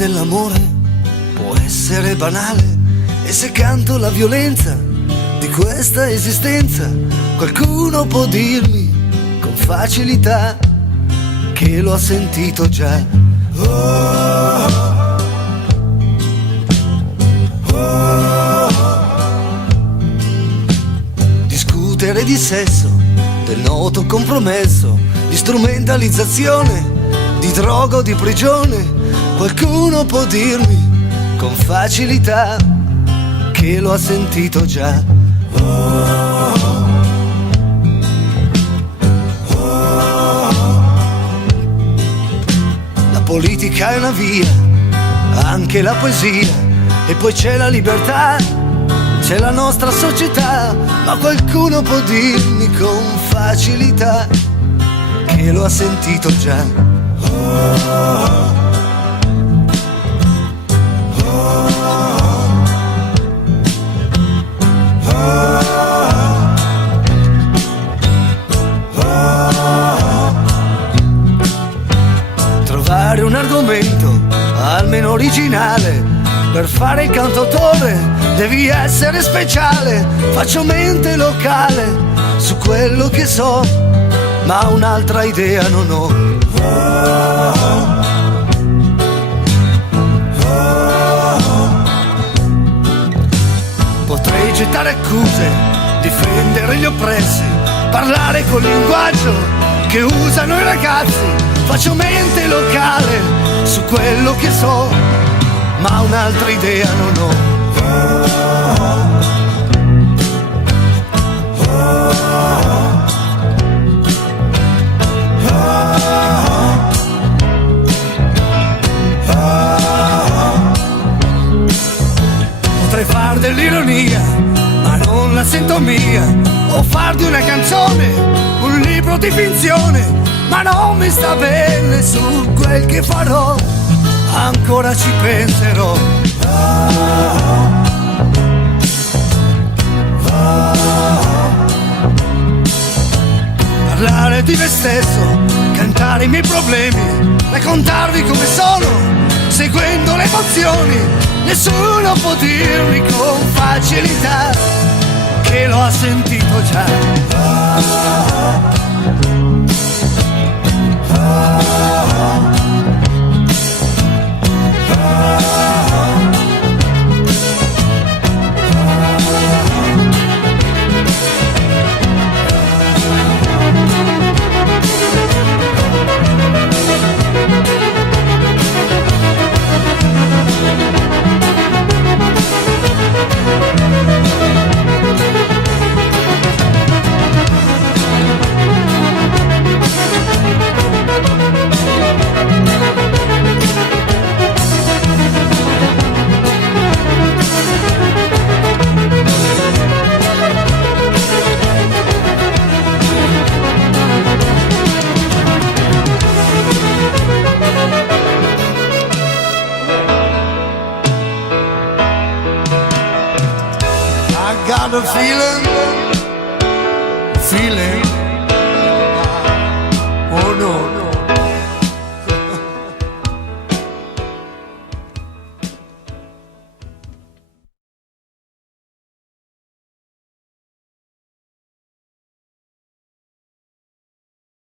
dell'amore può essere banale, e se canto la violenza di questa esistenza, qualcuno può dirmi con facilità che lo ha sentito già. Discutere di sesso, del noto compromesso, di strumentalizzazione, di droga o di prigione, qualcuno può dirmi con facilità che lo ha sentito già. La politica è una via, anche la poesia, e poi c'è la libertà, c'è la nostra società, ma qualcuno può dirmi con facilità che lo ha sentito già. Trovare un argomento almeno originale, per fare il cantautore devi essere speciale. Faccio mente locale su quello che so, ma un'altra idea non ho. Potrei gettare accuse, difendere gli oppressi, parlare col linguaggio che usano i ragazzi. Faccio mente locale su quello che so, ma un'altra idea non ho. Potrei far dell'ironia, ma non la sento mia, o far di una canzone un libro di finzione, ma non mi sta bene su quel che farò, ancora ci penserò. Parlare di me stesso, cantare i miei problemi, raccontarvi come sono, seguendo le emozioni. Nessuno può dirmi con facilità che lo ha sentito già. Got a feeling, oh no.